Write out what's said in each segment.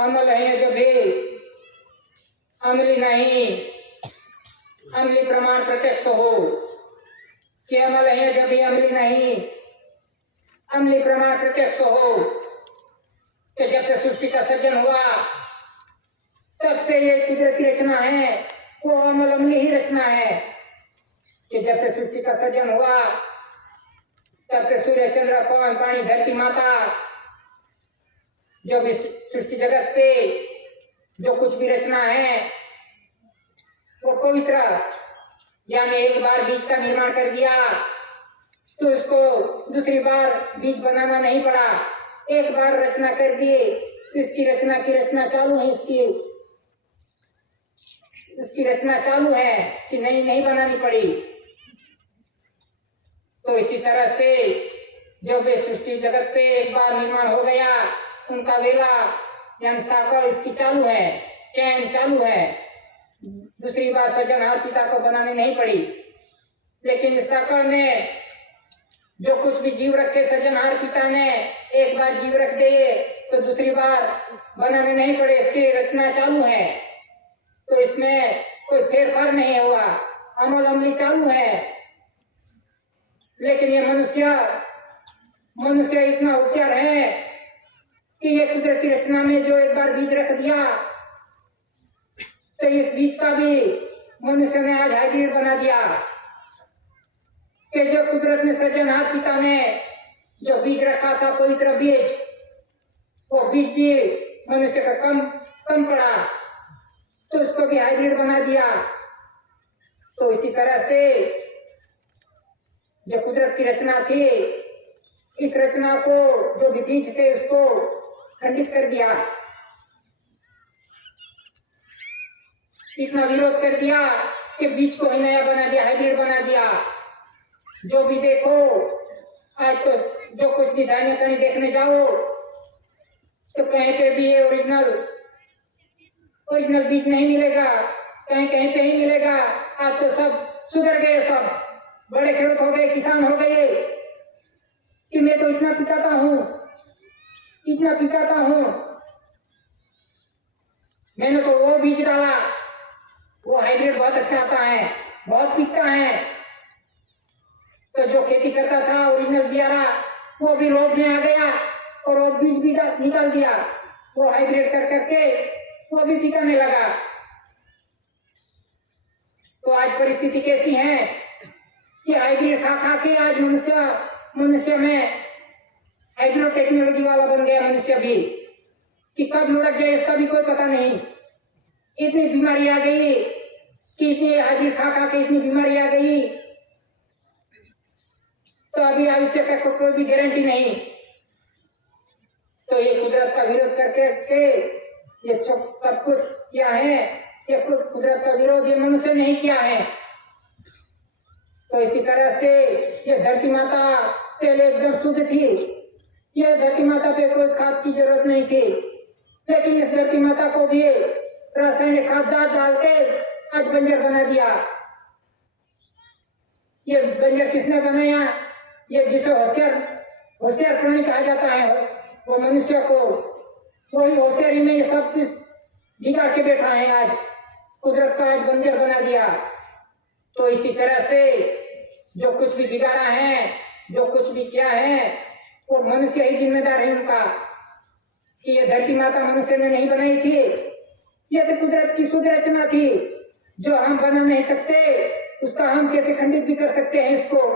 अमल है जो भी अमली नहीं, अमली प्रमाण प्रत्यक्ष हो कि अमल है जब भी अमली नहीं, अमली प्रमाण प्रत्यक्ष हो कि जब से सृष्टि का सृजन हुआ तब से ये कुदरती रचना है, वो अमल अमली ही रचना है कि जब से सृष्टि का सृजन हुआ तब से सूर्य चंद्र पवन पानी धरती माता जो भी सृष्टि जगत पे जो कुछ भी रचना है वो पवित्र, यानी एक बार बीज का निर्माण कर दिया तो इसको दूसरी बार बीज बनाना नहीं पड़ा, एक बार रचना कर दिए तो इसकी रचना चालू है, इसकी रचना चालू है कि नहीं बनानी पड़ी। तो इसी तरह से जो भी सृष्टि जगत पे एक बार निर्माण हो गया उनका वेला यानी साकर इसकी चालू है, चैन चालू है, दूसरी बार सृजनहार पिता को बनानी नहीं पड़ी। लेकिन इस साकर में जो कुछ भी जीव रखे सृजनहार पिता ने एक बार जीव रख दिए तो दूसरी बार बनाने नहीं पड़े, इसकी रचना चालू है। तो इसमें कोई फेरफार नहीं हुआ, अमल अमली चालू है। लेकिन ये मनुष्य इतना होशियार है कि ये कुदरती रचना में जो एक बार बीज रख दिया तो इस बीज का भी मनुष्य ने आज हाइब्रिड बना दिया कि जो कुदरत ने सृजनहार पिता ने जो बीज रखा था पवित्र बीज, वो बीज भी मनुष्य का कम पड़ा तो उसको भी हाइब्रिड बना दिया। तो इसी तरह से जो कुदरत की रचना थी, इस रचना को जो भी बीज थे उसको खंडित कर दिया, इतना विरोध कर दिया कि बीज को ही नया बना दिया, हाइब्रिड बना दिया। जो भी देखो आज तो जो कुछ भी धान्य कहीं देखने जाओ तो कहीं पे भी ये ओरिजिनल बीज नहीं मिलेगा, कहीं पे ही मिलेगा। आज तो सब सुधर गए, सब बड़े खेडूत हो गए, किसान हो गए कि मैं तो इतना पिताता हूँ, मैंने तो वो बीज डाला, वो हाइब्रिड बहुत अच्छा आता है, बहुत बिकता है। तो जो खेती करता था ओरिजिनल बियारा वो भी लोभ में आ गया और वो बीज भी निकाल दिया, वो हाइब्रिड कर करके वो भी टिकाने लगा। तो आज परिस्थिति कैसी है कि हाइब्रिड खा के आज मनुष्य में हाइब्रिड टेक्नोलॉजी वाला बन गया मनुष्य भी, कि कब लुढ़क जाए इसका भी कोई पता नहीं। इतनी बीमारी आ गई कि इतनी हाइब्रिड खा के इतनी बीमारी आ गई तो अभी आयुष्य का कोई भी गारंटी नहीं। तो ये कुदरत का विरोध करके ये सब कुछ किया है, ये कुदरत का विरोध ये मनुष्य नहीं किया है। तो इसी तरह से ये धरती माता पहले एकदम शुद्ध थी, ये धरती माता पे कोई खाद की जरूरत नहीं थी, लेकिन इस धरती माता को भी रासायनिक खाद डाल के आज बंजर बना दिया। ये बंजर किसने बनाया? ये जिसे होशियार प्राणी कहा जाता है वो मनुष्य को, वही होशियारी में ये सब कुछ बिगाड़ के बैठा है, आज कुदरत का आज बंजर बना दिया। तो इसी तरह से जो कुछ भी बिगाड़ा है, जो कुछ भी किया है, वो मनुष्य ही जिम्मेदार है उनका, कि ये धरती माता मनुष्य ने नहीं बनाई थी, ये तो कुदरत की शुद्ध रचना थी जो हम बना नहीं सकते, उसका हम कैसे खंडित भी कर सकते हैं इसको।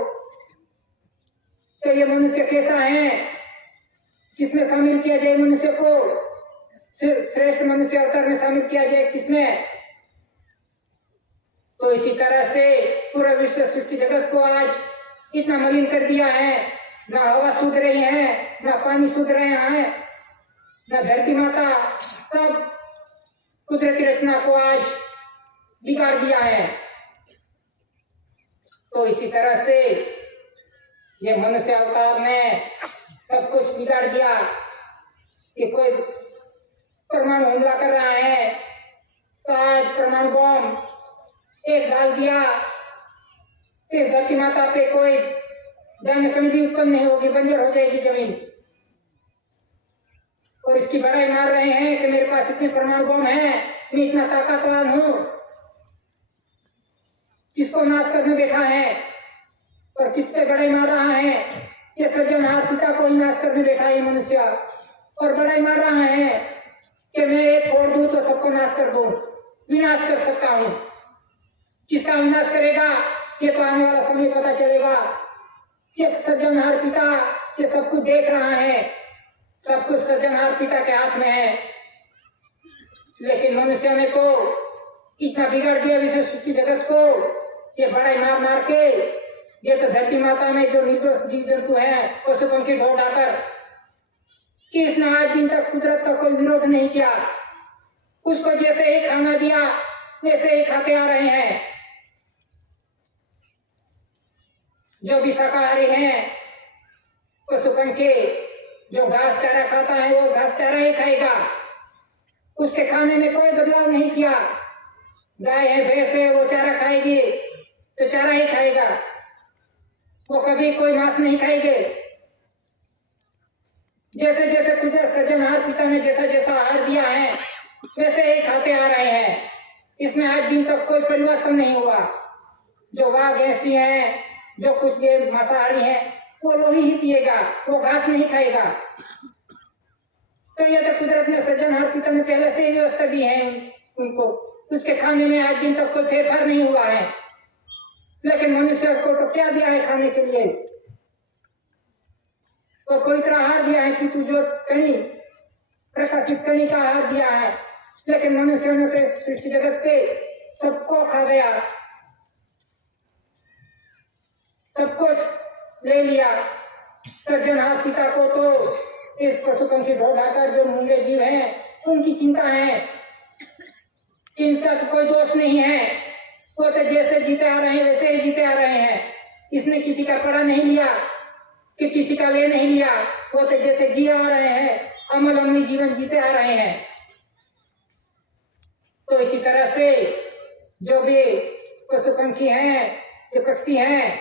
तो ये मनुष्य कैसा है, किसमें शामिल किया जाए मनुष्य को? श्रेष्ठ मनुष्य अवतार में शामिल किया जाए किसमें? तो इसी तरह से पूरा विश्व सृष्टि जगत को आज इतना मलिन कर दिया है, ना हवा शुद्ध रही है, ना पानी शुद्ध रहे हैं, ना धरती माता, सब कुदरती रचना को आज बिगाड़ दिया है। तो इसी तरह से ये मनुष्य अवतार ने सब कुछ बिगाड़ दिया कि कोई परमाणु हमला कर रहा है तो आज परमाणु बम एक डाल दिया, इस धरती माता पे कोई जाने कहीं भी उत्पन्न नहीं होगी, बंजर हो जाएगी जमीन। और इसकी बड़ाई मार रहे हैं कि मेरे पास इतने परमाणु बम हैं, मैं इतना ताकतवर हूं। किसको नाश करने बैठा है और किस पे बड़ाई मार रहा है? ये सज्जनहार पिता को ही नाश करने बैठा है मनुष्य, और बड़ाई मार रहा है कि मैं एक छोड़ दूं तो सबको नाश कर दूं, विनाश कर सकता हूं। किसका विनाश करेगा ये तो आने वाला समय पता चलेगा। एक सज्जनहार पिता ये सब कुछ देख रहा है, सब कुछ सज्जनहार पिता के हाथ में है, लेकिन मनुष्य ने को इतना बिगाड़ दिया विश्व सृष्टि जगत को, ये बड़ाई मार मार के। ये तो धरती माता में जो निर्दोष जीव जंतु है पशु पंखी ढो ढाकर, कि इसने आज दिन तक कुदरत का कोई विरोध नहीं किया। उसको जैसे ही खाना दिया वैसे ही खाते आ रहे हैं। जो भी शाकाहारी हैं पशु पंखी, जो घास चारा खाता है वो घास चारा ही खाएगा, उसके खाने में कोई बदलाव नहीं किया। गाय है भैंस है वो चारा खाएगी तो चारा ही खाएगा, वो कभी कोई मांस नहीं खाएंगे। जैसे जैसे कुदरत सज्जनहार पिता ने जैसा जैसा आहार दिया है वैसे ही खाते आ रहे हैं। इसमें आज दिन तक कोई परिवर्तन नहीं हुआ। जो वाघ ऐसी है, जो कुछ देर मांसाहारी है, वो लोही ही पिएगा, वो घास नहीं खाएगा। तो यह तो कुदरत ने सज्जनहार पिता ने पहले से ही व्यवस्था दी है उनको, उसके खाने में आज दिन तक कोई फेरफार नहीं हुआ है। लेकिन मनुष्य को तो क्या दिया है खाने के लिए? तो पवित्र आहार दिया है कि तू जो कणी प्रकाशित कणी का आहार दिया है, लेकिन मनुष्य ने तो सृष्टि जगत पे सबको खा गया, सब कुछ ले लिया। सज्जनहार पिता को तो इस पशु पंखी ढो ढाकर जो मूंगे जीव हैं उनकी चिंता है कि इनका तो कोई दोष नहीं है, वो तो जैसे जीते आ रहे हैं वैसे ही जीते आ रहे हैं। इसने किसी का पड़ा नहीं लिया कि किसी का ले नहीं लिया, वो तो जैसे जी आ रहे हैं अमल अमली जीवन जीते आ रहे हैं। तो इसी तरह से जो भी पशु पंखी हैं, जो पक्षी हैं,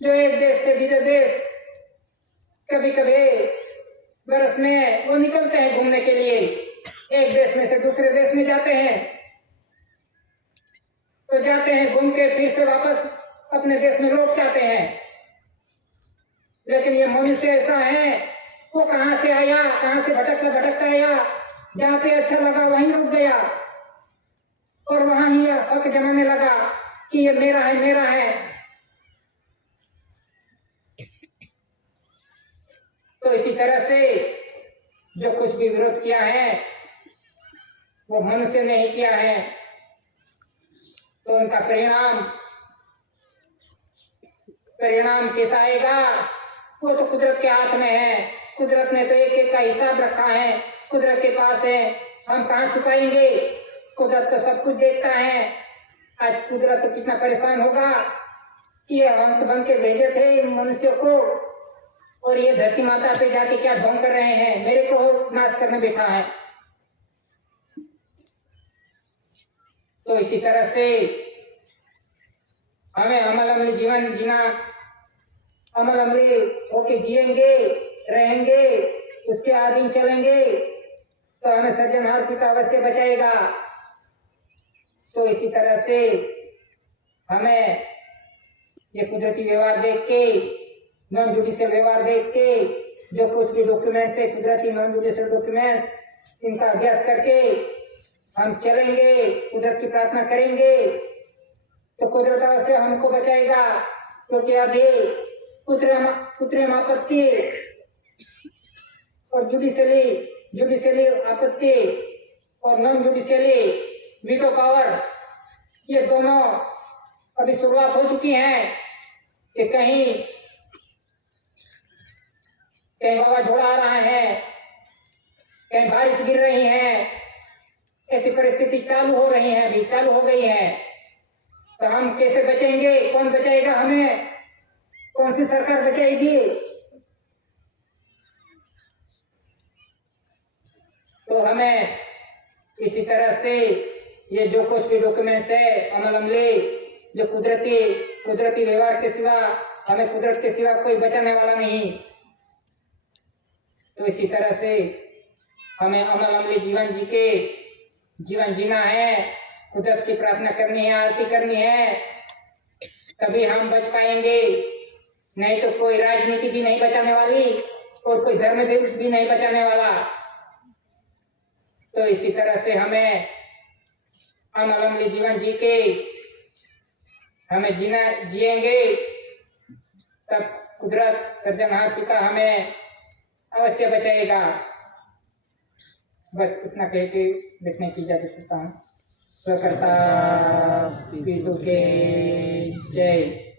जो एक देश से दूसरे देश कभी कभी बरस में वो निकलते हैं घूमने के लिए, एक देश में से दूसरे देश में जाते हैं, तो जाते हैं घूम के फिर से वापस अपने देश में लौट जाते हैं। लेकिन ये मनुष्य ऐसा है, वो कहाँ से आया, कहाँ से भटकता भटकता आया, जहाँ पे अच्छा लगा वहीं रुक गया और वहां ही हक जमाने लगा कि ये मेरा है मेरा है। तो इसी तरह से जो कुछ भी विरोध किया है वो मनुष्य ने ही किया है, तो उनका परिणाम कैसा आएगा वो तो कुदरत के हाथ में है। कुदरत ने तो एक एक का हिसाब रखा है, कुदरत के पास है, हम कहाँ छुपाएंगे? कुदरत तो सब कुछ देखता है। आज कुदरत तो कितना परेशान होगा कि ये हंस बन के भेजे थे मनुष्य को, और ये धरती माता पे जाके क्या ढोंग कर रहे हैं, मेरे को नाश करने बैठा है। तो इसी तरह से हमें अमल अमली जीवन जीना, अमल अमली होके जिएंगे रहेंगे, उसके आधीन चलेंगे तो हमें सज्जनहार पिता अवश्य बचाएगा। तो इसी तरह से हमें ये कुदरती व्यवहार देख के, नॉन जुडिशियल व्यवहार देख के, जो कुछ भी डॉक्यूमेंट्स है कुदरती नॉन जुडिशियल डॉक्यूमेंट्स, इनका अभ्यास करके हम चलेंगे, कुदरत की प्रार्थना करेंगे तो कुदरत अवश्य हमको बचाएगा। क्योंकि अभी कृत्रिम आपत्ति और जुडिशियली आपत्ति और नॉन जुडिशियली वीटो पावर, ये दोनों अभी शुरुआत हो चुकी है कि कहीं वावाझोड़ा आ रहा है, कहीं बारिश गिर रही है, ऐसी परिस्थिति चालू हो रही है, अभी चालू हो गई है। तो हम कैसे बचेंगे? कौन बचाएगा हमें? कौन सी सरकार बचाएगी? तो हमें इसी तरह से ये जो कुछ भी डॉक्यूमेंट्स है अमल अमली, जो कुदरती व्यवहार के सिवा, हमें कुदरत के सिवा कोई बचाने वाला नहीं। तो इसी तरह से हमें अमल अमली जीवन जी के जीवन जीना है, कुदरत की प्रार्थना करनी है, आरती करनी है, तभी हम बच पाएंगे। नहीं तो कोई राजनीति भी नहीं बचाने वाली और कोई धर्म देश भी नहीं बचाने वाला। तो इसी तरह से हमें अमल अमली जीवन जी के हमें जीना जिएंगे, तब कुदरत सृजनहार पिता हमें अवश्य बचाएगा। बस इतना कह के देखने की इजाजत देता हूँ। स्वकर्ता पितु के जय।